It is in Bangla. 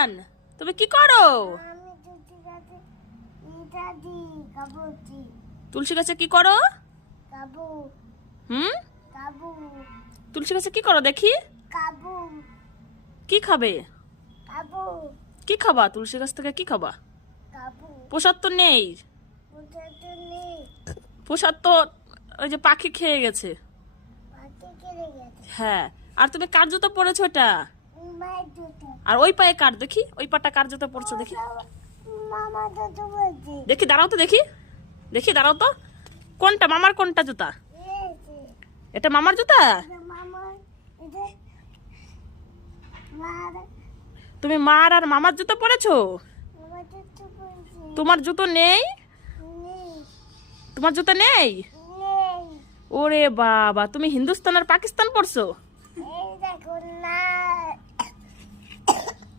তুলসিহান, তুমি কি করো? তুলসী গাছে কি করো? হুম, তুলসী গাছে কি করো দেখি? কি খাবে? কি খাবা? তুলসী গাছ থেকে কি খাবা? প্রসাদ তো নেই। প্রসাদ তো ওই যে পাখি খেয়ে গেছে। হ্যাঁ, আর তুমি কার জুতো পরেছো এটা? আর ওই পায়ে কার দেখি? ওই পাটা কার জুতো পরছো দেখি? দেখি, দাঁড়াও তো দেখি। দেখি, দাঁড়াও তো। কোনটা মামার, কোনটা জুতা? এটা মামার জুতা? তুমি মার আর মামার জুতো পরেছো? তোমার জুতো নেই? তোমার জুতো নেই? ওরে বাবা, তুমি হিন্দুস্তান আর পাকিস্তান পরছো?